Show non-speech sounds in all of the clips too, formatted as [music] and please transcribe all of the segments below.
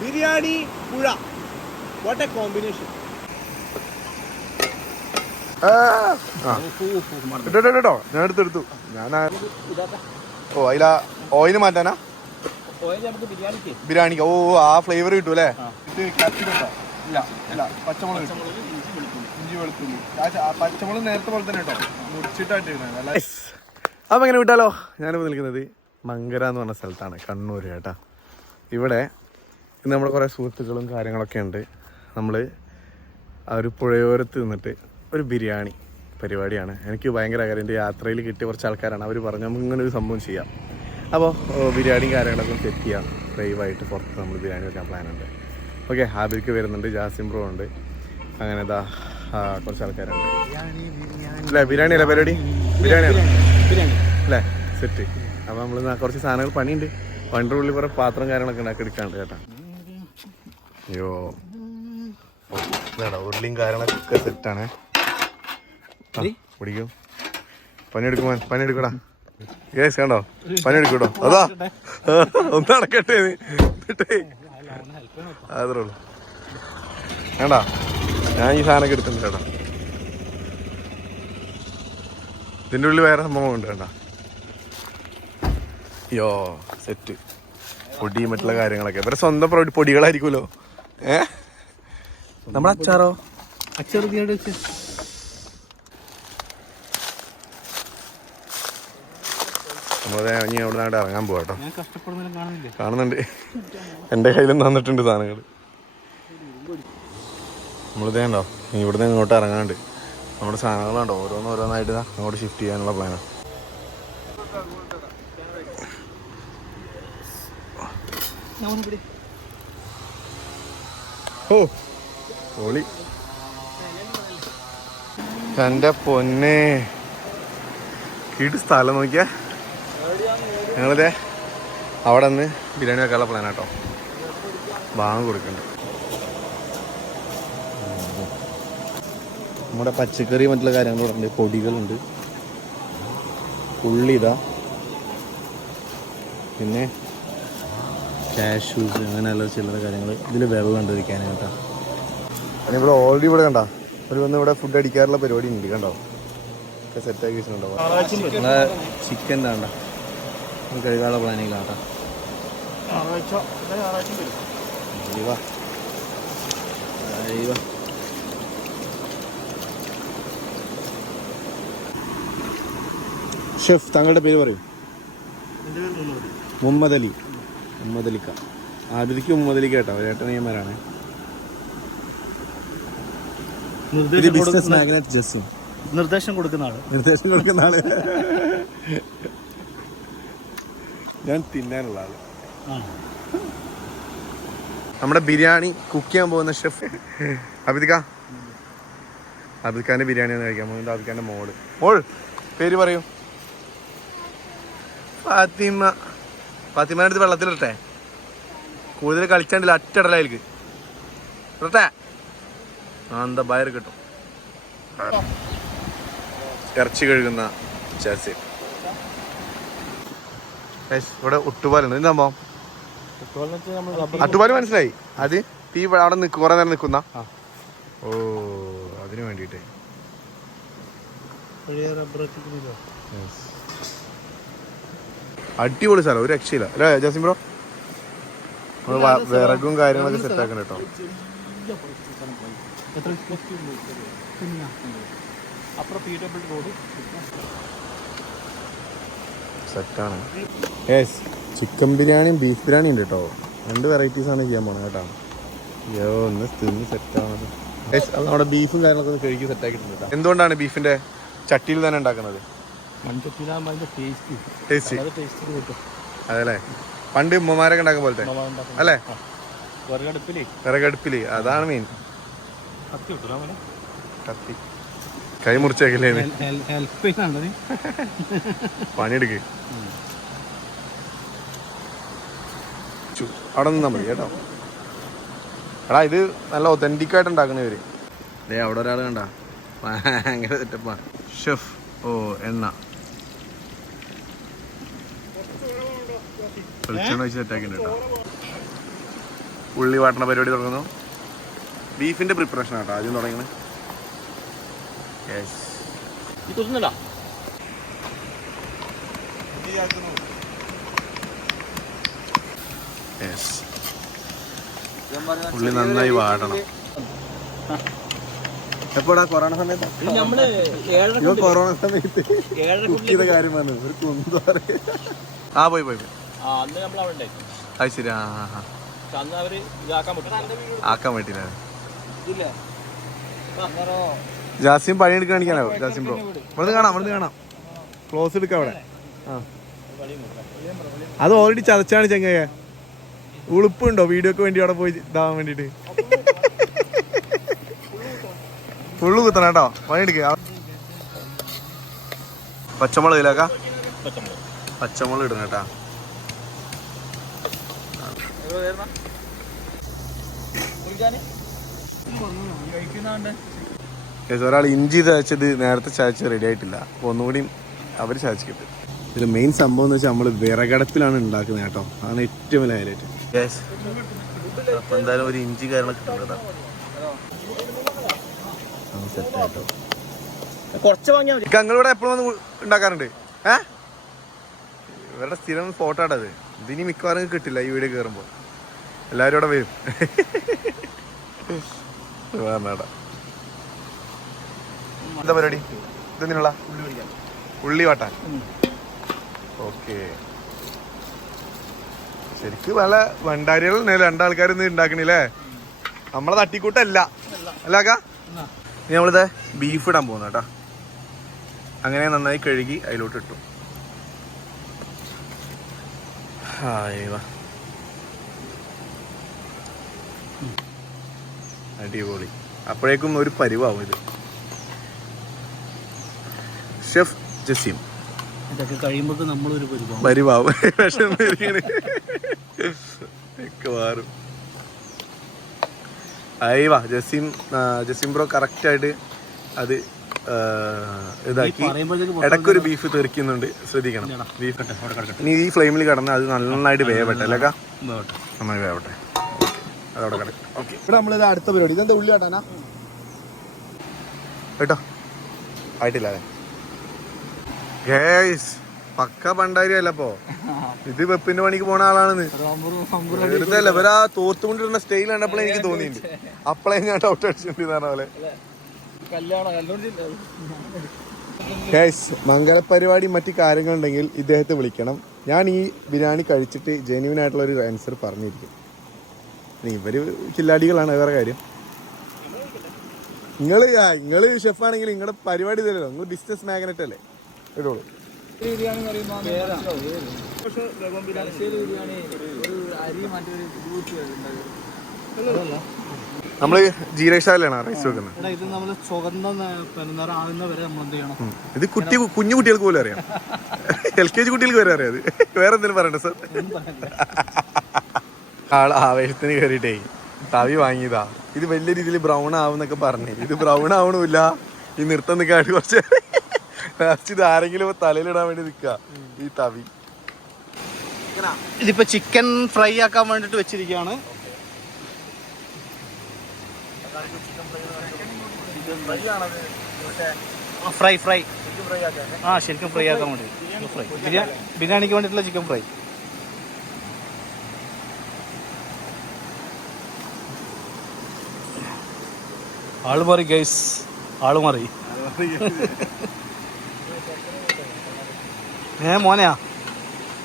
ബിരിയാണി പുഴ. What A combination കേട്ടോ ഞാൻ എടുത്തെടുത്തു ഞാൻ ഓ അതില ഓയിൽ മാറ്റാനാ? ബിരിയാണിക്ക്. ബിരിയാണിക്ക് ഓ ആ ഫ്ലേവർ കിട്ടൂലെ? അല്ലേ ഇല്ല പച്ചമുളക് ഇഞ്ചി വെളുത്തുള്ളി. പച്ചമുളക് നേരത്തെ പോലെ തന്നെ കേട്ടോ. മുറിച്ചിട്ടായിട്ട് അപ്പം എങ്ങനെ വിട്ടാലോ? ഞാനിപ്പോൾ നിൽക്കുന്നത് മങ്കര എന്ന് പറഞ്ഞ സ്ഥലത്താണ്. കണ്ണൂർ കേട്ടാ. ഇവിടെ ഇന്ന് നമ്മുടെ കുറേ സുഹൃത്തുക്കളും കാര്യങ്ങളൊക്കെ ഉണ്ട്. നമ്മൾ ആ ഒരു പുഴയോരത്ത് നിന്നിട്ട് ഒരു ബിരിയാണി പരിപാടിയാണ്. എനിക്ക് ഭയങ്കര കാര്യം എന്റെ യാത്രയിൽ കിട്ടിയ കുറച്ച് ആൾക്കാരാണ്. അവർ പറഞ്ഞു നമുക്ക് ഇങ്ങനെ ഒരു സംഭവം ചെയ്യാം. അപ്പോൾ ബിരിയാണിയും കാര്യങ്ങളൊക്കെ സെറ്റ് ചെയ്യാം. ലൈവായിട്ട് പുറത്ത് നമ്മൾ ബിരിയാണി വെക്കാൻ പ്ലാൻ ഉണ്ട്. ഓക്കെ ഹാബിക്ക് വരുന്നുണ്ട് ജാസിം ബ്രോ ഉണ്ട്. അങ്ങനെ ഇതാ കുറച്ച് ആൾക്കാരുണ്ട്. അല്ലേ ബിരിയാണി അല്ലേ പരിപാടി? ബിരിയാണി അല്ലേ സെറ്റ് അപ്പോൾ നമ്മൾ കുറച്ച് സാധനങ്ങൾ പണിയുണ്ട്. വണ്ടിയുടെ ഉള്ളിൽ കുറേ പാത്രം കാര്യങ്ങളൊക്കെ ഉണ്ടാക്കി എടുക്കാണ്ട് കേട്ടോ അയ്യോ. ഉരുളിയും കാര്യങ്ങളൊക്കെ സെറ്റാണ്. പിടിക്കും. പണിയെടുക്കുമോ പണിയെടുക്കടാ. കേസ് കണ്ടോ? പണിയെടുക്കൂടോ അതാ. ഒന്ന് നടക്കട്ടെ അത്രേ ഉള്ളൂ. വേണ്ട. ഞാൻ ഈ സാധനമൊക്കെ എടുത്തിട്ടുണ്ട് കേട്ടോ. ഇതിന്റെ ഉള്ളിൽ വേറെ സംഭവം ഉണ്ട് കേട്ടോ. യോ സെറ്റ് പൊടി മറ്റുള്ള കാര്യങ്ങളൊക്കെ. ഇവരെ സ്വന്തം പൊടികളായിരിക്കുമല്ലോ. ഏ? നമ്മുടെ അച്ചാറോ? വെച്ച്. നമ്മളത് ഇനി അവിടെ നിന്നാണ്ട് ഇറങ്ങാൻ പോവാട്ടോ ഞാൻ കാണുന്നുണ്ട്. എന്റെ കയ്യിലും തന്നിട്ടുണ്ട് സാധനങ്ങൾ നമ്മളിതേ ഉണ്ടോ ഇനി ഇവിടുന്ന് ഇങ്ങോട്ട് ഇറങ്ങാണ്ട് നമ്മുടെ സാധനങ്ങളുണ്ടോ ഓരോന്ന് ഓരോന്നായിട്ട് അങ്ങോട്ട് ഷിഫ്റ്റ് ചെയ്യാനുള്ള പ്ലാനാണ് ഓ പൊളി. പൊന്നെ. കീട്ട് സ്ഥലം നോക്കിയാ. ഞങ്ങളിതേ അവിടെ നിന്ന് ബിരിയാണി വെക്കാനുള്ള പ്ലാൻ കേട്ടോ ബാങ്ക് കൊടുക്കണ്ട. നമ്മുടെ പച്ചക്കറി മറ്റുള്ള കാര്യങ്ങൾ ഉണ്ട്. പൊടികളുണ്ട്. ഉള്ളിതാ പിന്നെ കാഷ്യൂസ് അങ്ങനെയുള്ള ചില്ലറ കാര്യങ്ങൾ ഇതിൽ വെള്ളം ഉണ്ട് കേട്ടോ. ഇവിടെ ഓൾറെഡി ഇവിടെ കണ്ട? ഒരു വന്ന് ഇവിടെ ഫുഡ് അടിക്കാറുള്ള പരിപാടി ഉണ്ട് കണ്ടോ? ഒക്കെ സെറ്റാക്കി വെച്ചിട്ടുണ്ടോ? നമ്മളെ ചിക്കൻ വേണ്ട കഴുകാനുള്ള പ്ലാനിങ് ഞായറാഴ്ച ഞായറാഴ്ച വരും അയ്യോ അയ്യോ. ഷെഫ് താങ്കളുടെ പേര് പറയൂ. മുഹമ്മദ് അലി. മുഹമ്മദ് അലിക്ക ആദ്യത്തേക്ക് മുഹമ്മദ് അലിക്ക കേട്ടോ ഏട്ടനിയന്മാരാണ്. നിർദ്ദേശം കൊടുക്കുന്ന നിർദ്ദേശം കൊടുക്കുന്ന ആൾ. നിർദ്ദേശം കൊടുക്കുന്ന ആൾ. ഞാൻ തിന്നാനുള്ള ആൾ. ആ. നമ്മുടെ ബിരിയാണി കുക്ക് ചെയ്യാൻ പോകുന്ന ഷെഫ് അബിദിക്ക അബിദിക്കാന്റെ ബിരിയാണിയാണ് കഴിക്കാൻ പോകുന്നത് അബിദിക്കാന്റെ മോൾ. മോൾ പേര് പറയൂ. ഫാത്തിമ. ഫാത്തിമ അടുത്ത് വെള്ളത്തിലിട്ടെ കൂടുതൽ കളിച്ചാണ്ടില്ല അറ്റടലായിരിക്കും ഇട്ടെ ആ എന്താ ബയർ കിട്ടും. ഇറച്ചി കഴുകുന്ന ചേച്ചി ഇവിടെ ഒട്ടുപാലുണ്ട്. എന്താ സംഭവം? അട്ടുപാൽ മനസ്സിലായി. അത് തീ അവിടെ നിൽക്കും കുറെ നേരം നിൽക്കുന്ന ഓ അതിനു വേണ്ടിട്ടേ റബ്ബർ അടിപൊളി സ്ഥലം ഒരു രക്ഷയില്ല. അല്ലേ ജാസിം ബ്രോ? വിറകും കാര്യങ്ങളൊക്കെ സെറ്റ് ആക്കണം കേട്ടോ. സെറ്റാണ്. യെസ് ചിക്കൻ ബിരിയാണിയും ബീഫ് ബിരിയാണിയും ഉണ്ട് കേട്ടോ. രണ്ട് വെറൈറ്റീസ് ആണ് ചെയ്യാൻ പോണത് കേട്ടോ. യോ ഒന്ന് തിന്ന് സെറ്റാണത് അത് നമ്മുടെ ബീഫും കാര്യങ്ങളൊക്കെ ഒന്ന് കഴുകി സെറ്റ് ആക്കിയിട്ടുണ്ട് കേട്ടോ. എന്തുകൊണ്ടാണ് ബീഫിന്റെ ചട്ടിയിൽ തന്നെ ഉണ്ടാക്കുന്നത്? മൺചട്ടിയിലാകുമ്പോൾ അതിന്റെ ടേസ്റ്റ് ടേസ്റ്റ് അത് ടേസ്റ്റ് കിട്ടും. അതല്ലേ? പണ്ട് ഉമ്മമാരൊക്കെ ഉണ്ടാക്കും പോലത്തെ. അല്ലേ? വിറകടുപ്പിലേ. വിറകടുപ്പിൽ. അതാണ് മീൻ കത്തി കിട്ടൂല അവനെ കത്തി. കൈ മുറിച്ചേക്കല്ലേ? ഹെൽപ്പ് ചെയ്യുന്നുണ്ട് പണിയെടുക്ക്. അവിടെ നിന്നാ മതി കേട്ടോ. എടാ ഇത് നല്ല ഒത്തന്റിക് ആയിട്ട് ഉണ്ടാക്കണ ഇവർ. അവിടെ ഒരാൾ കണ്ട. ഭയങ്കര സെറ്റപ്പാ ഷെഫ് ഓ എണ്ണ. വെളിച്ചെണ്ണ വെച്ച് സെറ്റാക്കിണ്ട് കേട്ടോ. ഉള്ളി വാട്ടണ പരിപാടി തുടങ്ങുന്നു. ബീഫിന്റെ പ്രിപ്പറേഷൻ ആട്ടോ ആദ്യം തുടങ്ങുന്നത് യെസ് ഈ കുത്തുന്നുണ്ടോ യെസ് ഉള്ളി നന്നായി വാടണം. എപ്പോഴാ കൊറോണ സമയത്ത്? കൊറോണ സമയത്ത് കാര്യമാണ് കുക്ക് ചെയ്ത കാര്യം പറഞ്ഞു ഒരു കുന്തം ആ പോയി പോയി പോയി. അന്ന് നമ്മൾ അവിടെ ഉണ്ടായിരുന്നു. അത് ശരി ആ ആ ആ പക്ഷെ അന്ന് അവർ ഇതാക്കാൻ പറ്റും ആക്കാൻ പറ്റില്ല. ഇല്ല. ജാസ്യം പണിയെടുക്കാൻ കാണിക്കാനാവോ ജാസിം ബ്രോ. ഇവിടുന്ന് കാണാം ഇവിടുന്ന് കാണാം. ക്ലോസ് എടുക്കാം അവിടെ. ആ. അത് ഓൾറെഡി ചതച്ചാണ് ചെങ്ങയ്യ ഉളുപ്പുണ്ടോ? വീഡിയോക്ക് വേണ്ടി അവിടെ പോയി ഇതാവാൻ വേണ്ടിട്ട്. ഫുള്ള് കുത്തണം കേട്ടോ. പണിയെടുക്ക പച്ചമുളക് ഇതിലാക്ക പച്ചമുളക് ഇടണം കേട്ടാ. ഒരാൾ ഇഞ്ചി ചാച്ചത് നേരത്തെ ചതച്ച് റെഡി ആയിട്ടില്ല. അപ്പോൾ ഒന്നുകൂടി അവർ ചതച്ചിട്ട് ഇതിൽ മെയിൻ സംഭവം എന്ന് വെച്ചാൽ നമ്മൾ വിറകടപ്പിലാണ് ഉണ്ടാക്കുന്നത് കേട്ടോ. അതാണ് ഏറ്റവും വലിയ ഹൈലൈറ്റ് അപ്പോൾ എന്തായാലും ഒരു ഇഞ്ചി കാരണമൊക്കെ സെറ്റ് ആയിട്ടോ. കുറച്ച് വാങ്ങിയാൽ മതി. ഞങ്ങളിവിടെ എപ്പോഴും വന്ന് ഉണ്ടാക്കാറുണ്ട്. ഏ? ഇവരുടെ സ്ഥിരം ഫോട്ടോ ആട്ടത് ഇതിനി മിക്കവാറും കിട്ടില്ല ഈ വീഡിയോ കയറുമ്പോൾ എല്ലാവരും ഇവിടെ വരും. എന്താ പരിപാടി? ഇതെന്തിനുള്ള ഉള്ളി വാട്ടാൻ ഓക്കെ. ശരിക്കും പല ഭണ്ടാരികൾ രണ്ടാൾക്കാരൊന്നും ഉണ്ടാക്കണില്ലേ നമ്മളെ തട്ടിക്കൂട്ടല്ല. അല്ലാക്ക ഇനി നമ്മളിത് ബീഫ് ഇടാൻ പോകുന്ന കേട്ടാ. അങ്ങനെ നന്നായി കഴുകി അതിലോട്ട് ഇട്ടു. ഹായ് അടിപൊളി. അപ്പോഴേക്കും ഒരു പരിവാവും ഇത്. ഷെഫ് ജസീം. ഇതൊക്കെ കഴിയുമ്പോൾ നമ്മളൊരു പരിവാവും. മിക്കവാറും. അയവാ ജസീം ജസീം ബ്രോ കറക്റ്റ് ആയിട്ട് അത് ഇതാക്കി. ഇടക്കൊരു ബീഫ് തെറിക്കുന്നുണ്ട്. ശ്രദ്ധിക്കണം. ബീഫ് ഇനി ഈ ഫ്ലെയിമിൽ കിടന്ന് അത് നന്നായിട്ട് വേവട്ടെ അല്ലേക്കാ നന്നായി വേവട്ടെ. അതവിടെ കിടക്കും. ഓക്കെ. ഇവിടെ നമ്മളിത് അടുത്ത പരിപാടി. ഇതെന്താ ഉള്ളി കാട്ടാനാ? കേട്ടോ? ആയിട്ടില്ല അല്ലേ? ഗേയ്സ് പക്ക പണ്ടാരിയല്ലപ്പോ ഇത് വെപ്പിന്റെ പണിക്ക് പോണ ആളാണെന്ന്. വെറുതെ അല്ല ഇവരാ തോർത്തുകൊണ്ടിരുന്ന സ്റ്റൈൽ കണ്ടപ്പോഴേ എനിക്ക് തോന്നിയിട്ടുണ്ട്. അപ്പളേ ഞാൻ ഡൗട്ട് അടിച്ചിട്ടുണ്ട് പോലെ. ഗൈസ് മംഗലപരിപാടി മറ്റു കാര്യങ്ങളുണ്ടെങ്കിൽ ഇദ്ദേഹത്തെ വിളിക്കണം. ഞാൻ ഈ ബിരിയാണി കഴിച്ചിട്ട് ജെന്യൂൻ ആയിട്ടുള്ള ഒരു ആൻസർ പറഞ്ഞിരിക്കും. ഇനി ഇവർ കില്ലാടികളാണ് വേറെ കാര്യം. നിങ്ങൾ നിങ്ങൾ ഷെഫാണെങ്കിൽ നിങ്ങളുടെ പരിപാടി തരുമല്ലോ നിങ്ങൾ ബിസിനസ് മാഗ്നറ്റ് അല്ലേ? ഇടുള്ളൂ. നമ്മൾ ജീരകശാലയാണ് റൈസ് വെക്കുന്നത്. ഇത് നമ്മൾ ചുവന്ന പെരുന്നാൾ ആകുന്ന വരെ നമ്മൾ എന്ത് ചെയ്യണം? ഇത് കുട്ടി കുഞ്ഞു കുട്ടികൾക്ക് പോലും അറിയാം. എൽ കെ ജി കുട്ടികൾക്ക് വരെ അറിയാം വേറെ എന്തെങ്കിലും പറയണ്ട സർ ആൾ ആവേശത്തിന് കയറിയിട്ടേ തവി വാങ്ങിയതാ. ഇത് വലിയ രീതിയിൽ ബ്രൗൺ ആവുന്നൊക്കെ പറഞ്ഞു. ഇത് ബ്രൗൺ ആവണമില്ല ഈ നൃത്തം നിൽക്കാണ്ട് കുറച്ച് [laughs] ഇത് ആരെങ്കിലും തലയിലിടാൻ വേണ്ടി നിൽക്കുക ഈ തവി. ഇതിപ്പോ ചിക്കൻ ഫ്രൈ ആക്കാൻ വേണ്ടിട്ട് വെച്ചിരിക്കുകയാണ് ഫ്രൈ ഫ്രൈ ആ ശരിക്കും ഫ്രൈ ആക്കാൻ വേണ്ടി. ഫ്രൈ ബിരിയാണിക്ക് വേണ്ടിട്ടുള്ള ചിക്കൻ ഫ്രൈ ആൾ മാറി ഗൈസ് ആൾ മാറി. ഏ മോനെയാ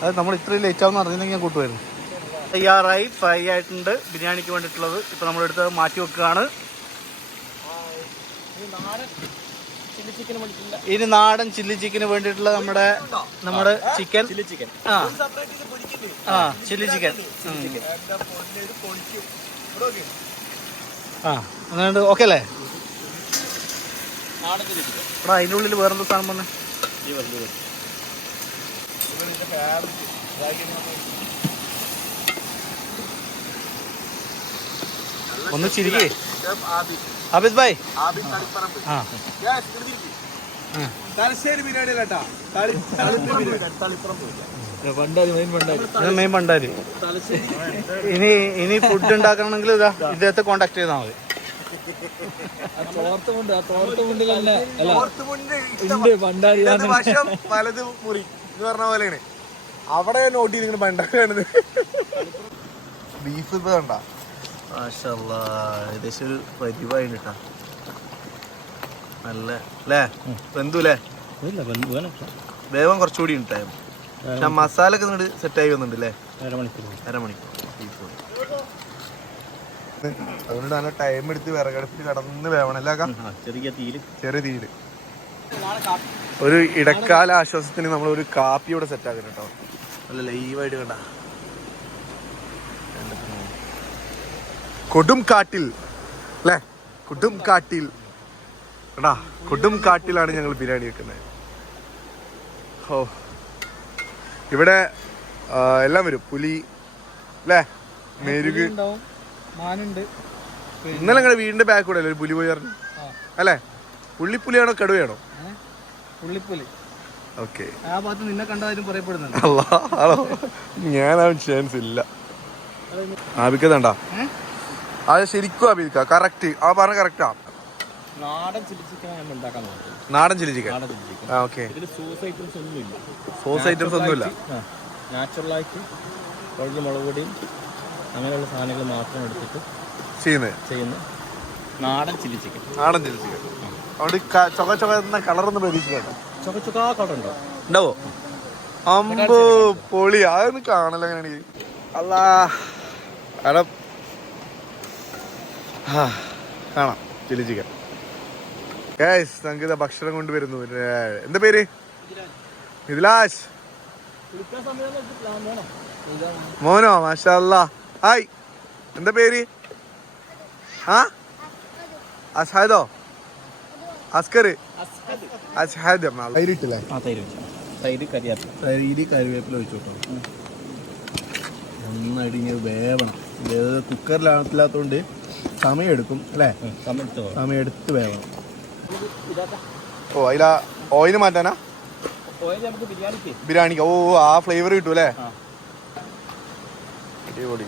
അത് നമ്മൾ ഇത്രയും ലേറ്റ് ആവുന്ന അറിഞ്ഞില്ലെങ്കിൽ ഞാൻ കൂട്ടുമായിരുന്നു തയ്യാറായി ഫ്രൈ ആയിട്ടുണ്ട് ബിരിയാണിക്ക് വേണ്ടിയിട്ടുള്ളത്. ഇപ്പൊ നമ്മളെടുത്ത് മാറ്റി വെക്കുകയാണ്. ഇനി നാടൻ ചില്ലി ചിക്കന് വേണ്ടിയിട്ടുള്ള നമ്മുടെ നമ്മുടെ ചിക്കൻ ചില്ലി ചിക്കൻ ആ. ആ ചില്ലി ചിക്കൻ ആ അതുകൊണ്ട് ഓക്കെ അല്ലേ? എടാ അതിന്റെ ഉള്ളിൽ വേറെന്താ സാധനം പറഞ്ഞേ ഒന്ന് ചിരിക്കേ. ആബിദ് ഭായ്. ആ. തലശ്ശേരി ബിരിയാണി അല്ലട്ടാ തളിപ്പറം മെയിൻ പണ്ടാരി ഇത് മെയിൻ പണ്ടാരി. ഇനി ഇനി ഫുഡ് ഉണ്ടാക്കണമെങ്കിൽ ഇതാ ഇദ്ദേഹത്തെ കോണ്ടാക്ട് ചെയ്താൽ മതി. അല്ല വലത് മുറി എന്ന് പറഞ്ഞ പോലെയാണ്. അവിടെ നോട്ട് ചെയ്തിങ്ങനെ പണ്ടാണ് ബീഫ് ഇപ്പൊ കണ്ട? ഏകദേശം ഒരു പരിവായി കേട്ടാ നല്ല അല്ലേ വെന്തുല്ലേ വേഗം കുറച്ചുകൂടി ഉണ്ടായിരുന്നു പക്ഷെ മസാല ഒക്കെ ഇങ്ങോട്ട് സെറ്റായി വന്നിട്ടുണ്ട് അല്ലേ? അരമണിക്കൂർ. അതുകൊണ്ട് നല്ല ടൈം എടുത്ത് വിറകടുപ്പിൽ കടന്ന് വേവണല്ലേ ചെറിയ തീര് ചെറിയ തീര് ഒരു ഇടക്കാല ആശ്വാസത്തിന് നമ്മൾ ഒരു കാപ്പി ഇവിടെ സെറ്റ് ആക്കണം കേട്ടോ. നല്ല ലൈവായിട്ട് കണ്ട. കൊടും കാട്ടിൽ അല്ലേ? കൊടും കാട്ടിൽ. എടാ കൊടും കാട്ടിലാണ് ഞങ്ങൾ ബിരിയാണി വെക്കുന്നത്. ഓ ഇവിടെ എല്ലാം വരും. പുലി അല്ലേ മെരുക്. ഇന്നലെ ഇങ്ങനെ വീടിന്റെ ബാക്ക് കൂടെ അല്ലേ? ഒരു പുലി പോയി പറഞ്ഞു അല്ലേ? പുള്ളിപ്പുലിയാണോ കടുവയാണോ? പുള്ളിപ്പുലി. ഓക്കെ. ആ ഭാഗത്ത് നിന്നെ കണ്ടതായിട്ടും പറയപ്പെടുന്നുണ്ട് അല്ലോ ഞാൻ ആ ചാൻസ് ഇല്ല ആബിക്കതണ്ട അത് ശരിക്കും ആബിക്ക. കറക്റ്റ് ആ പറഞ്ഞ കറക്റ്റാ നാടൻ ചില്ലി ചിക്കൻ നമ്മൾ ഉണ്ടാക്കാൻ നോക്കും. നാടൻ ചില്ലി ചിക്കൻ നാടൻ ചില്ലി ചിക്കൻ ഓക്കെ. ഇതിൽ സോസ് ഐറ്റംസ് ഒന്നുമില്ല. സോസ് ഐറ്റംസ് ഒന്നുമില്ല? നാച്ചുറലായിട്ട് കുഴഞ്ഞ മുളക് പൊടിയും അങ്ങനെയുള്ള സാധനങ്ങൾ മാത്രം എടുത്തിട്ട് ചെയ്യുന്നത് ചെയ്യുന്ന. നാടൻ ചില്ലി ചിക്കൻ നാടൻ ചില്ലി ചിക്കൻ അവിടെ ചൊക ചൊക എന്ന കളറൊന്നും പ്രതീക്ഷിക്കണ്ട ചൊക്ക ചൊക്കാ കളർ ഉണ്ടോ ഉണ്ടാവോ അമ്പോ പൊളി അതൊന്ന് കാണല്ലോ അങ്ങനെ അല്ലാ അട കാണാം. ചില്ലി ചിക്കൻ ഗൈസ് നമുക്ക് ഇതാ ഭക്ഷണം കൊണ്ടുവരുന്നു. എന്താ പേര്? മിഥിലാഷ്. മോനോ? മാഷാ ഹായ്. എന്താ പേര്? ആ? അസാദോ അസ്കർ. അസ്ഹാദ് തൈര് തൈര് കരിയാത്ത തൈര് കറിവേപ്പില ഒഴിച്ചോട്ടോ നന്നായിട്ട് ഇങ്ങനെ വേവണം. കുക്കറിലാണത്തില്ലാത്തോണ്ട് സമയം എടുക്കും അല്ലേ? സമയം എടുത്ത് വേവണം. ഓ അതിലാ ഓയിൽ മാറ്റാനാ? ബിരിയാണിക്ക്. ഓ ആ ഫ്ലേവർ കിട്ടും അല്ലേ അടിപൊളി.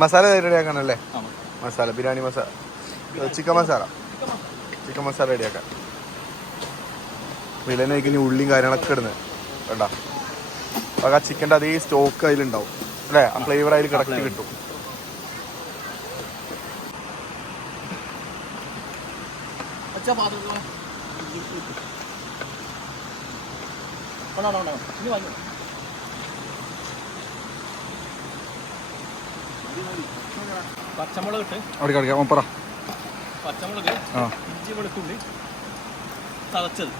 മസാല റെഡിയാക്കാനല്ലേ? ആണ് മസാല. ബിരിയാണി മസാല. ചിക്കൻ മസാല. ചിക്കൻ മസാല റെഡിയാക്കാം. വിലനായിക്ക് ഇനി ഉള്ളിയും കാര്യങ്ങളൊക്കെ ഇടുന്നത്. കേട്ടാ അപ്പോൾ ആ ചിക്കന്റെ അതേ സ്റ്റോക്ക് അതിലുണ്ടാവും. അല്ലേ? ആ ഫ്ലേവർ അതിൽ കറക്റ്റ് കിട്ടും. അച്ഛാ പാത്രത്തിൽ കൊണ്ടാണോ ഇനി വാങ്ങി. പച്ചമുളക് ഇട്ട്. പറ. പച്ചമുളക് ആ. ഇഞ്ചി വെളുത്തുള്ളി തളച്ചത്.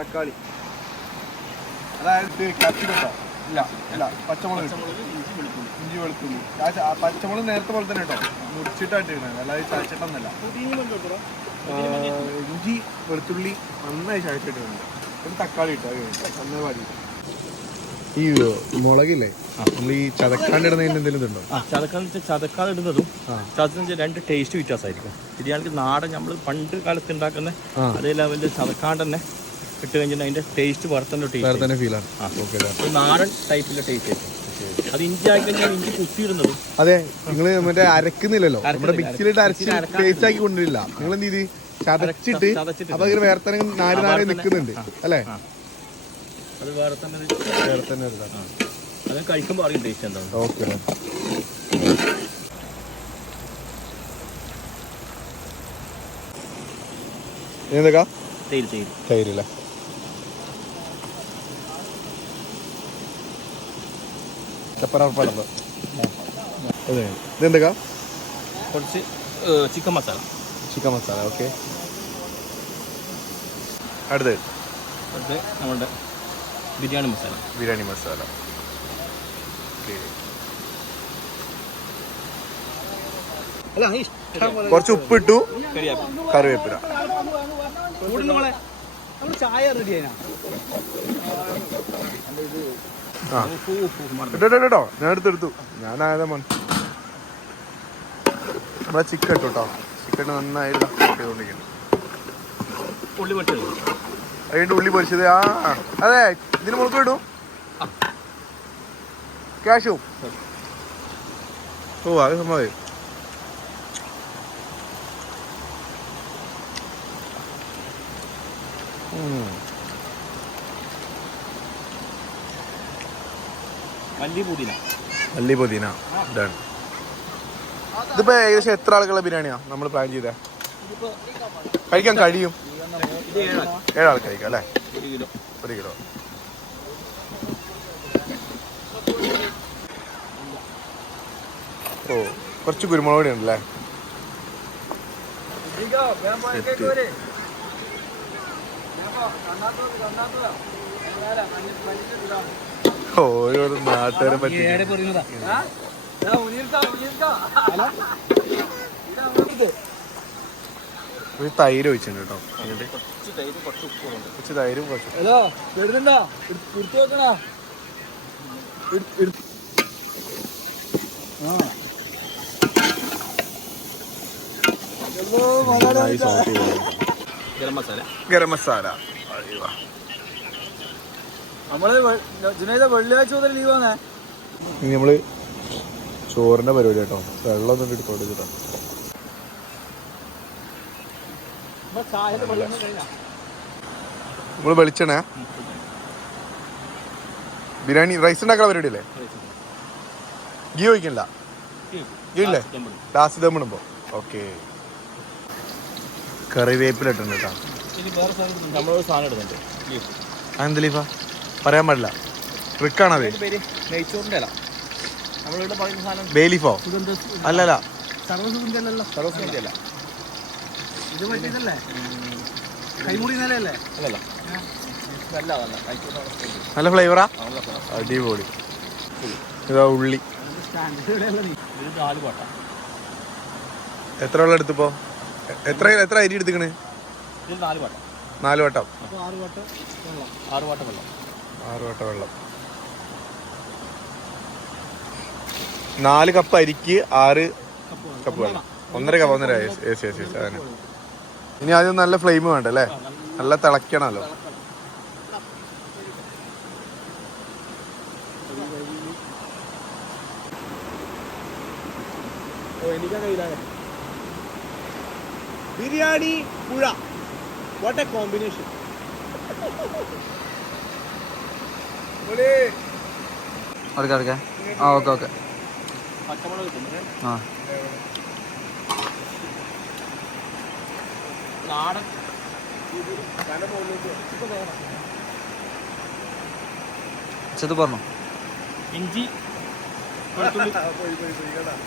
തക്കാളി. അതായത് ക്യാപ്സിക്കട്ടോ ഇല്ല ഇല്ല പച്ചമുളക് ഇഞ്ചി വെളുത്തുള്ളി. പച്ചമുളക് നേരത്തെ പോലെ തന്നെ കേട്ടോ മുറിച്ചിട്ടായിട്ട് ഇടണത് അല്ലാതെ ചതച്ചിട്ടൊന്നല്ല ഇഞ്ചി വെളുത്തുള്ളി നന്നായി ചതച്ചിട്ടുണ്ട് ഒരു തക്കാളി ഇട്ടോ നന്നായി വാടി. ഈ മുളകില്ലേ? നമ്മൾ ഈ ചതക്കാണ്ടിടുന്നതിന് എന്തെങ്കിലും ഇതുണ്ടോ? ആ ചതക്കാന്ന് ചതക്കാതെ ഇടുന്നതും ചതക്കുന്ന രണ്ട് ടേസ്റ്റ് വ്യത്യാസമായിരിക്കും. ബിരിയാണിക്ക് നാടൻ നമ്മൾ പണ്ട് കാലത്ത് ഉണ്ടാക്കുന്ന. അതേ ലെവലിൽ ചതക്കാണ്ട് തന്നെ ഇട്ട് കഴിഞ്ഞാൽ അതിന്റെ ടേസ്റ്റ് വേറെ ടേസ്റ്റ് തന്നെ ഫീലാണ് നാടൻ ടൈപ്പിലെ ടേസ്റ്റ് അത് ഇഞ്ചി ആക്കി കഴിഞ്ഞാൽ ഇഞ്ചി കുത്തിയിടുന്നതും. അതെ നിങ്ങൾ മറ്റേ അരക്കുന്നില്ലല്ലോ. നമ്മുടെ മിക്സിലിട്ട് മിക്സിയിലിട്ട് അരച്ച് ടേസ്റ്റ് ആക്കി കൊണ്ടുവരില്ല. നിങ്ങൾ എന്ത് ചെയ്ത്? ചതച്ചിട്ട് അപ്പൊ അതിന് വേറെ തന്നെ നാല് നാല് നിൽക്കുന്നുണ്ട്. അല്ലേ. അത് വേറെ തന്നെ വേറെ തന്നെ. അത് കഴിക്കുമ്പോൾ അറിയും ടേസ്റ്റ് എന്താണ് ഓക്കെ എന്തൊക്കെ? തൈര് തൈര് തൈരില്ല അതെ ഇതെന്തൊക്കെ കുറച്ച് chicken masala chicken masala okay അടുത്തത് അത് നമ്മുടെ ബിരിയാണി മസാല ബിരിയാണി മസാല കുറച്ച് ഉപ്പിട്ടു. കറിവേപ്പില. ചായ റെഡി ആയിനാ? ആ. ഇട്ടോ ഞാൻ എടുത്തെടുത്തു ഞാനായതാ മോൻ. നമ്മളെ ചിക്കൻ ഇട്ടു കേട്ടോ ചിക്കൻ നന്നായി ചെയ്തുകൊണ്ടിരിക്കുന്നു ഉള്ളി പൊരിച്ചത്. ആ. അതെ ഇതിന് മുളക്ക് ഇടും. ക്യാഷും ഓ അത് സംഭവം മല്ലി പുതിന. ഡൺ ഇതിപ്പോ ഏകദേശം എത്ര ആളുകളുടെ ബിരിയാണിയാ നമ്മൾ പ്ലാൻ ചെയ്തേ? കഴിക്കാൻ കഴിയും. ഏഴാൾ കഴിക്കാം അല്ലേ? ഒരു കിലോ. ഓ കുറച്ച് കുരുമുളക് പൊടി ഉണ്ടല്ലേ? ഓരോ നാട്ടുകാരെ പറ്റി ഒരു തൈര് ഒഴിച്ചിട്ടുണ്ട് കേട്ടോ. കുറച്ച് തൈര് കുറച്ച്. ഗരം മസാല. ഗരം മസാല. അയ്യോ. നമ്മൾ ജുനൈദ വെള്ളിയാഴ്ച മുതൽ ലീവാണേ ഇനി നമ്മൾ ചോറിന്റെ പരിപാടി കേട്ടോ. വെള്ളം ഒന്നും എടുത്തോണ്ട് കേട്ടോ നമ്മൾ വെളിച്ചണേ ബിരിയാണി റൈസ് ഉണ്ടാക്കുന്ന പരിപാടി അല്ലേ ഗീ ഒഴിക്കണില്ല? ഗീ ഇല്ലേ? ലാസ്റ്റ് ദം ഇടുമ്പോ ഓക്കെ. കറിവേപ്പില ഇട്ടുണ്ട് കേട്ടോ. ഇനി വേറെ സാധനം നമ്മളൊരു സാധനം എടുക്കുന്നുണ്ട് അതെന്ത് ലീഫാ? പറയാൻ പാടില്ല. ട്രിക്കാണത്. അതിന്റെ പേര്? നെയ്ച്ചോറിന്റെ അല്ല നമ്മളിവിടെ പറയുന്ന സാധനം ബേലിഫോ? സുഗന്ധ അല്ലല്ല. സർവസുഗന്ധ അല്ലല്ലോ സർവസുഗന്ധ അല്ല ഇത് കൈമുടി നിലയല്ലേ അല്ലല്ല. നല്ല ഫ്ലേവറാ? അടിപൊളി. ഇതാ ഉള്ളി. എത്ര വെള്ളം എടുത്തിപ്പോ എത്ര എത്ര അരി എടുത്തിക്കണ്? ഇത് നാല് വട്ടം നാല് വട്ടം. അപ്പോൾ ആറ് വട്ടം വെള്ളം. ആറ് പാട്ട വെള്ളം. നാല് കപ്പ് അരിക്ക് ആറ് കപ്പ് വെള്ളം. ഒന്നര കപ്പ് ഒന്നര യെസ് യെസ് യെസ് അതന്നെ ഇനി ആദ്യം നല്ല ഫ്ലെയിം വേണ്ട അല്ലേ? നല്ല തിളയ്ക്കണമല്ലോ ബിരിയാണി പുഴ. വാട്ട് എ കോമ്പിനേഷൻ അടുക്ക അടുക്ക ആ ഓക്കെ ഓക്കെ ആ ചെത് പറഞ്ഞു ഇഞ്ചി വെളുത്തുള്ളി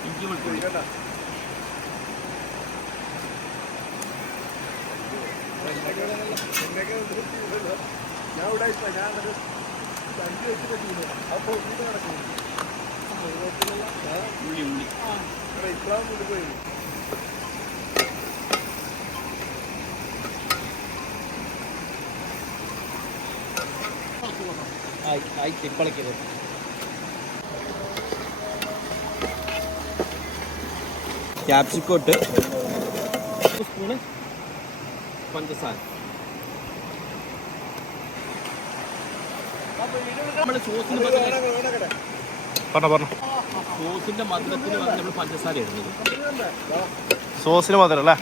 ഇവിടെ വെളുത്തുള്ളി ഉള്ളി ഉള്ളി ആയി ആയി തിപ്പളക്കരുത് ക്യാപ്സിക്കോട്ട് സ്പൂണ് പഞ്ചസാര നമ്മുടെ സോസിന് പകരം പറഞ്ഞോ പറഞ്ഞോ. സോസിന്റെ മധുരത്തിന് നമ്മൾ പഞ്ചസാര ഇടുന്നത്. സോസിന് മധുരം അല്ലേ?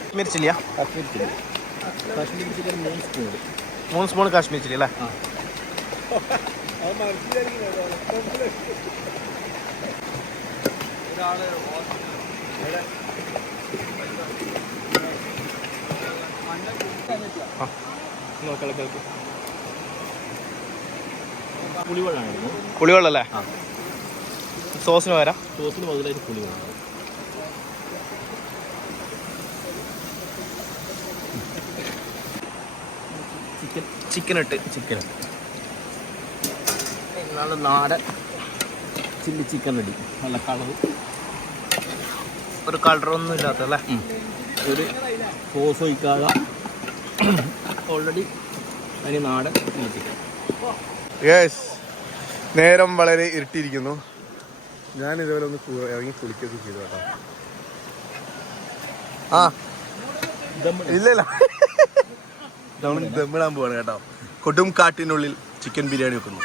കാശ്മീർ ചില്ലിയാ? കാശ്മീർ ചില്ലി. കാശ്മീർ മൂന്ന് സ്പൂൺ ഇടും മൂന്ന് സ്പൂൺ കാശ്മീർ ചില്ലി അല്ലേ? ആ. പുളിവെള്ളമാണ് ഇടുന്നത് പുളിവെള്ളം അല്ലേ. സോസിന് പകരം? സോസിന് പകരമായിട്ട് പുളിവെള്ളം. ചിക്കൻ ചിക്കൻ ഇട്ട് ചിക്കൻ. നല്ല നാടൻ ചില്ലി ചിക്കൻ റെഡി. നല്ല കളർ ഒരു കളറൊന്നും ഇല്ലാത്തല്ലേ ഒരു സോസ് ഒഴിക്കാതെ ഓൾറെഡി അതിന് ചിക്കൻ യെസ് നേരം വളരെ ഇരുട്ടിയിരിക്കുന്നു. ഞാൻ ഇതുപോലെ ഒന്ന് ഇറങ്ങി കുളിക്കുകയൊക്കെ ചെയ്തു കേട്ടോ. ആ. ഇല്ലല്ല ദമ്മിടാൻ. പോവാണ് കേട്ടോ. കൊടും കാട്ടിനുള്ളിൽ ചിക്കൻ ബിരിയാണി വെക്കുന്നു.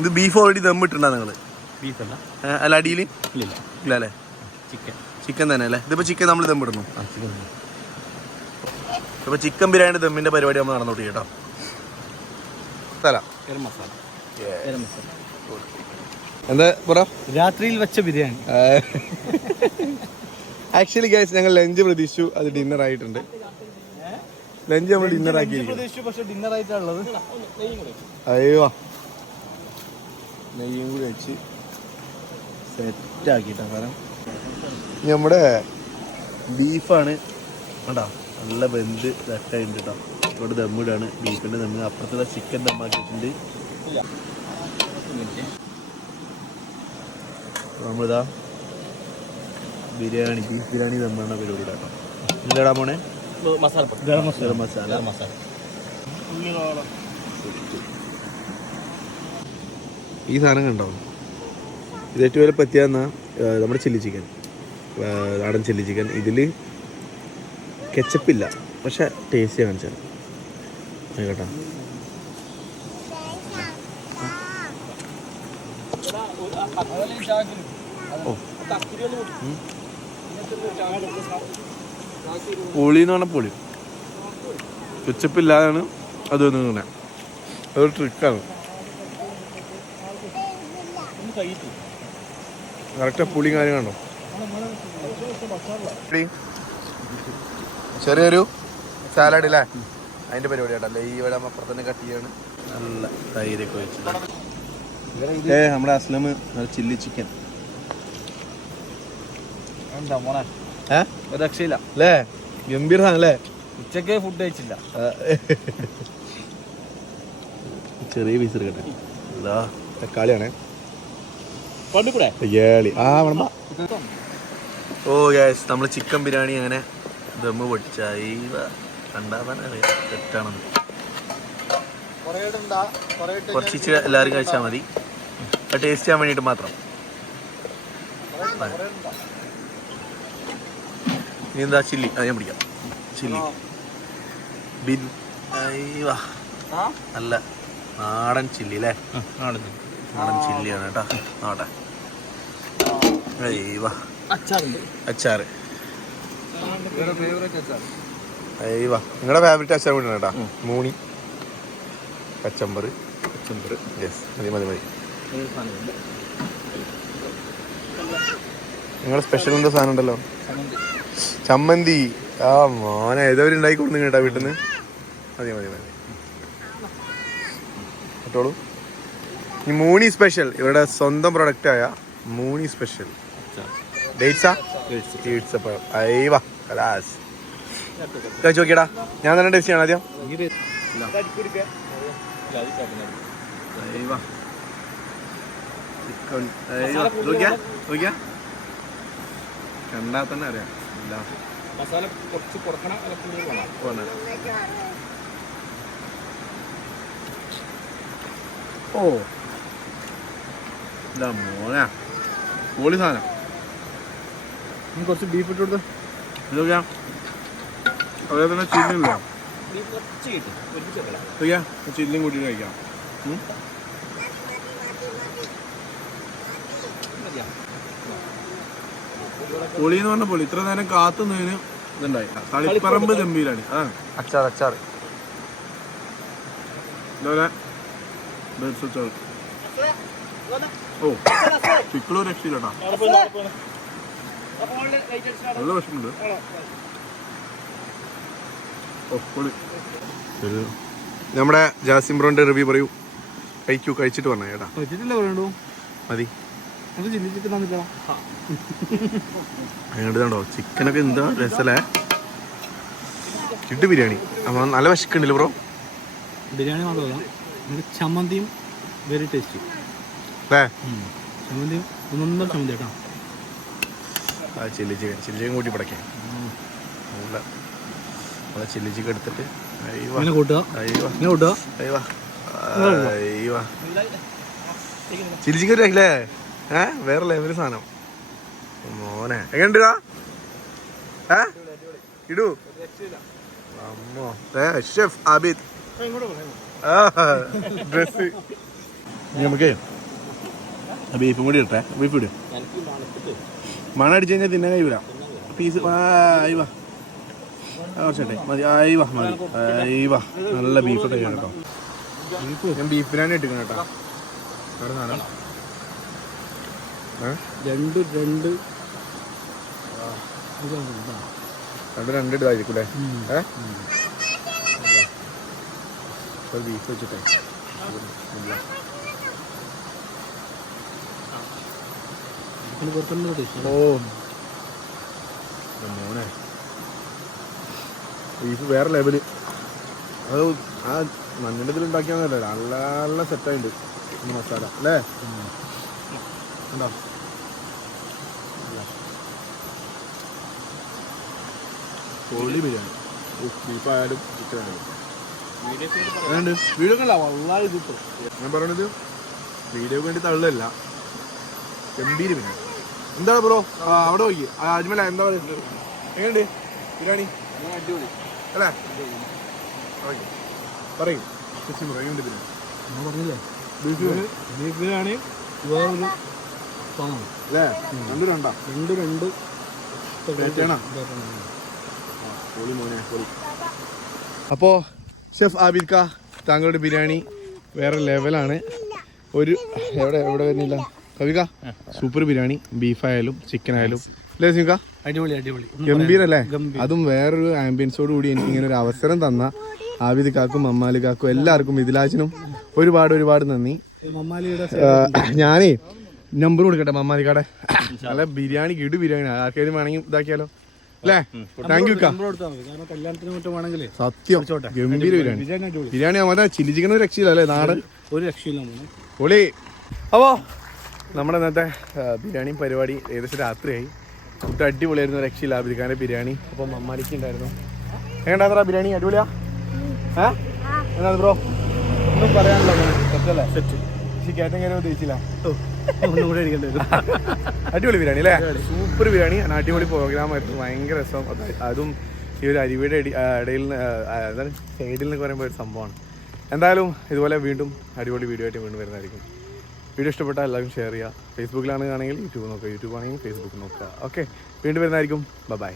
ഇത് ബീഫ് ഓൾറെഡി ദമ്മിട്ടുണ്ടാ നിങ്ങൾ? ബീഫല്ല അല്ല. അല്ല അടിയിൽ ഇല്ല ഇല്ല അല്ലേ? ചിക്കൻ ചിക്കൻ തന്നെ അല്ലേ? ഇതിപ്പോ ചിക്കൻ നമ്മൾ ദമ്മിടുന്നു ആ ചിക്കൻ ഇപ്പൊ ചിക്കൻ ബിരിയാണി ദമ്മിന്റെ പരിപാടി നമ്മൾ നടന്നോട്ടി കേട്ടോ. സ്ഥല ഗരം മസാല. ഗരം മസാല. എന്താ പറ? രാത്രിയിൽ വെച്ച ബിരിയാണി. ആക്ച്വലി ഗൈസ് ഞങ്ങൾ ലഞ്ച് പ്രതീക്ഷിച്ചു. അത് ഡിന്നർ ആയിട്ടുണ്ട്. ലഞ്ച് നമ്മൾ ഡിന്നർ ആക്കി അയ്യോ. നെയ്യും കൂടി വെച്ച് സെറ്റ് ആക്കിട്ടാ കാരണം നമ്മുടെ ബീഫാണ്. കണ്ടോ? നല്ല വെന്ത് സെറ്റായിട്ടുണ്ട് കേട്ടോ. ഇവിടെ ദമ്മിടാണ്. ബീഫിന്റെ ദമ്മ്. അപ്പുറത്തെ ചിക്കൻ ദമ്മാക്കിയിട്ടുണ്ട് നമ്മളിതാ ബിരിയാണി ബീഫ് ബിരിയാണി ദമ്മാണ് പരിപാടി കേട്ടോ എന്താടാ മോനെ? മസാല ഗരം മസാല. മസാല. മസാല. ഈ സാധനം കണ്ടോ? ഇത് ഏറ്റവും വില പറ്റിയെന്നാ നമ്മുടെ ചില്ലി ചിക്കൻ. നാടൻ ചില്ലി ചിക്കൻ. ഇതിൽ കെച്ചപ്പില്ല. പക്ഷെ ടേസ്റ്റ് കാണിച്ചാൽ ആയിക്കോട്ടെ പൊളി എന്ന് പറഞ്ഞാൽ പൊളി. കെച്ചപ്പില്ലാതാണ് അത് വന്നിങ്ങനെ അതൊരു ട്രിക്കാണ് കറക്റ്റ് പുളി കാര്യം കണ്ടോ? ചെറിയൊരു സാലഡ് അല്ലേ അതിന്റെ പരിപാടി കേട്ടല്ലേ ഈ ഇവിടെ അപ്പുറത്ത് തന്നെ കട്ട് ചെയ്യാണ്. നല്ല തൈരൊക്കെ വെച്ചിട്ട്. ഏ നമ്മുടെ അസ്ലം ചില്ലി ചിക്കൻ എന്താ മോനെ? ഏ? ഒരു രക്ഷയില്ല. അല്ലേ ഗംഭീർ സാധനല്ലേ ഉച്ചയ്ക്ക് ഫുഡ് കഴിച്ചില്ല. ചെറിയ പീസ് എടുക്കട്ടെ. തക്കാളിയാണേ. ഏളി. ആ വേണം ഓ ഗ്യാസ് നമ്മൾ ചിക്കൻ ബിരിയാണി അങ്ങനെ ദമ്മ് പൊട്ടിച്ചായി. കണ്ടാ തന്നെ അറിയാം തെറ്റാണെന്ന് കുറച്ച് എല്ലാവരും കഴിച്ചാൽ മതി. ടേസ്റ്റ് ചെയ്യാൻ വേണ്ടിയിട്ട് മാത്രം. ഇനി എന്താ ചില്ലി? അത് ഞാൻ പിടിക്കാം. ചില്ലി. ബിൻ അല്ല നല്ല നാടൻ ചില്ലി അല്ലേ? നാടൻ ചില്ലിയാണ് കേട്ടോ. നോട്ടെ അച്ചാറ്. ഫേവറേറ്റ് അച്ചാർ അയ്യവാ നിങ്ങളുടെ ഫേവറേറ്റ് അച്ചാർ വീടാണ് കേട്ടോ. മൂണി കച്ചമ്പർ കച്ചമ്പർ യെസ് മതി മതി മതി. നിങ്ങളുടെ സ്പെഷ്യൽ എന്താ സാധനം ഉണ്ടല്ലോ? ചമ്മന്തി. ആ മോനെ ഏതവരും ഉണ്ടാക്കി കൊടുക്കുന്നു കേട്ടോ വീട്ടിൽ നിന്ന് മതി മതി. മതി കേട്ടോളൂ ഈ മൂണി സ്പെഷ്യൽ ഇവരുടെ സ്വന്തം പ്രൊഡക്റ്റ് ആയ മൂണി സ്പെഷ്യൽ നോക്കിയടാ ഞാൻ തന്നെ ടേസ്റ്റ് ചെയ്യണം ആദ്യം. കണ്ടാ തന്നെ അറിയാം. മസാല കുറച്ച് കുറക്കണം. ഓ. ഇല്ല മോനാ. പൊളി സാധനം. ഇനി കുറച്ച് ബീഫ് ഇട്ട് കൊടുത്ത്. ഇതൊക്കെയാ അതുപോലെ തന്നെ ചില്ലില്ല ഇതൊക്കെയാ ചില്ലിയും കൂട്ടി. കഴിക്കാം. പൊളി എന്ന് പറഞ്ഞ പൊളി ഇത്ര നേരം കാത്തു നിന്നതിന് ഇതുണ്ടായി. തളിപ്പറമ്പ് ഗംഭീരാണ് അതാണ് അച്ചാർ അച്ചാർ. ഇതുപോലെ ബേഡ്സ് വെച്ചാൽ ഓ ചിക്കലോ രക്ഷയില്ലടാ നല്ല വിഷമുണ്ട്. നമ്മുടെ ജാസിം ബ്രോന്റെ റിവ്യൂ പറയൂ. കഴിക്കൂ കഴിച്ചിട്ട് പറഞ്ഞ ചേട്ടാ വെച്ചിട്ടില്ല പറയണ്ടു. മതി. അങ്ങോട്ട് ചിക്കനൊക്കെ എന്താ രസല്ലേ? ചിട്ടു ബിരിയാണി. അപ്പൊ നല്ല വിശക്കുണ്ടല്ലോ ബ്രോ? ബിരിയാണി മാത്രമല്ല ചമ്മന്തിയും വെരി ടേസ്റ്റി അല്ലേ ചമ്മന്തിയും ഒന്നൊന്നര ചമ്മന്തി കേട്ടോ. ആ ചില്ലി ചിക്കൻ ചില്ലി ചിക്കൻ കൂട്ടി പടക്കാം നല്ല നമ്മളെ ചില്ലി ചിക്കൻ എടുത്തിട്ട് അയ്യോ ഇങ്ങനെ കൂട്ടുക. അയ്യോ ഇങ്ങനെ കൂട്ടുക. അയ്യോ അയ്യോ ചില്ലി ചിക്കൻ അല്ലേ ഏ? വേറെ ലെവൽ സാധനം. മോനെ. എങ്ങനെണ്ടാ ഏ? ഇടൂ. അമ്മോ. ഏ ഷെഫ് ആബിദ്. ഡ്രസ് നമുക്കേ ബീഫും കൂടി ഇട്ടെ. ബീഫ് ഇടും. മണം അടിച്ചു കഴിഞ്ഞാൽ തിന്നാൻ കഴിയൂല. പീസ്. ആയി വാ. ആ, കുറച്ചിട്ടെ. മതി. ആയി വാ മതി. ആയി വാ. നല്ല ബീഫ് ഇട്ട് കേട്ടോ. ഞാൻ ബീഫ് ബിരിയാണി ഇട്ടിക്കണം കേട്ടോ. അവിടെ സാധനം? രണ്ട് രണ്ട്. രണ്ട് രണ്ട് ഇതായിരിക്കും അല്ലേ ബീഫ് വെച്ചിട്ടേ. ഓ. മോനെ. ബീഫ് വേറെ ലെവൽ അത് ആ മഞ്ഞന്റെ ഇതിൽ ഉണ്ടാക്കിയാന്നല്ല നല്ല നല്ല സെറ്റായിട്ടുണ്ട് മസാല അല്ലേ? ഉണ്ടോ പൊള്ളി ബിരിയാണി. ബീഫായാലും ചിക്കൻ ആയാലും വീഡിയോ കണ്ട? വളരെ ഞാൻ പറയണത് വീഡിയോ വേണ്ടി തള്ളല്ല. ഗംഭീര ബിരിയാണി. എന്താ ബ്രോ? അവിടെ നോക്കി അജ്മല എന്താ പറയുക എങ്ങനെയുണ്ട്? ബിരിയാണി? അല്ലേ? പറയും. എങ്ങനെയുണ്ട് ബിരിയാണി ഞാൻ പറഞ്ഞില്ലേ? ബീഫ് ബിരിയാണി വേറൊരു സാധനം. അല്ലേ? രണ്ട് രണ്ടാ? രണ്ട് രണ്ട് പൊളി മോനെ പൊളി. അപ്പോൾ ഷെഫ് ആബിദ് ക താങ്കളുടെ ബിരിയാണി വേറെ ലെവലാണ് ഒരു എവിടെ എവിടെ വരുന്നില്ല? കവിക സൂപ്പർ ബിരിയാണി ബീഫ് ആയാലും ചിക്കൻ ആയാലും. അല്ലേ സിംക അടിപൊളി അടിപൊളി. ഗംഭീരല്ലേ? അതും വേറൊരു ആംബിയൻസോട് കൂടി എനിക്ക് ഇങ്ങനെ ഒരു അവസരം തന്ന ആബിദ് കാക്കും മമ്മാലി കാക്കും എല്ലാവർക്കും മിഥിലാജിനും ഒരുപാട് ഒരുപാട് നന്ദി. ഞാനേ നമ്പർ കൊടുക്കട്ടെ മമ്മാലിക്കാടെ. അല്ലെ ബിരിയാണി കിടു ബിരിയാണി. ആർക്കെങ്കിലും വേണമെങ്കിൽ ഇതാക്കിയാലോ? അല്ലേ? താങ്ക് യു സത്യം. ഗംഭീര ബിരിയാണി. ബിരിയാണി മറ്റേ ചില്ലി ചിക്കൻ ഒരു രക്ഷയില്ല അല്ലേ നാട്? ഒരു രക്ഷയില്ല ഒളി. അപ്പോ നമ്മുടെ ഇന്നത്തെ ബിരിയാണി പരിപാടി ഏകദേശം രാത്രിയായി. ഫുഡ് അടിപൊളിയായിരുന്നു രക്ഷയില്ല ബിരിക്കാന്റെ ബിരിയാണി. അപ്പം അമ്മാരിക്ക് ഉണ്ടായിരുന്നു. എങ്ങനെയാ ബിരിയാണി? അടിപൊളിയാ? ഏ? എന്നാ ബ്രോ? ഒന്നും സെറ്റല്ലേ? സെറ്റ്. കയറി ഉദ്ദേശിച്ചില്ല. അടിപൊളി ബിരിയാണി അല്ലേ? സൂപ്പർ ബിരിയാണി. അടിപൊളി പ്രോഗ്രാം ആയിരുന്നു. ഭയങ്കര രസം. അതും ഈ ഒരു അരുവിയുടെ ഇടയിൽ സൈഡിൽ നിന്ന് പറയുമ്പോൾ ഒരു സംഭവമാണ്. എന്തായാലും ഇതുപോലെ വീണ്ടും അടിപൊളി വീഡിയോ ആയിട്ട് വീണ്ടും വരുന്നതായിരിക്കും. വീഡിയോ ഇഷ്ടപ്പെട്ടാൽ എല്ലാവരും ഷെയർ ചെയ്യുക. ഫേസ്ബുക്കിലാണ് കാണുകയാണെങ്കിൽ യൂട്യൂബ് നോക്കുക. യൂട്യൂബ് ആണെങ്കിൽ ഫേസ്ബുക്ക് നോക്കുക. ഓക്കെ വീണ്ടും വരുന്നതായിരിക്കും. ബൈ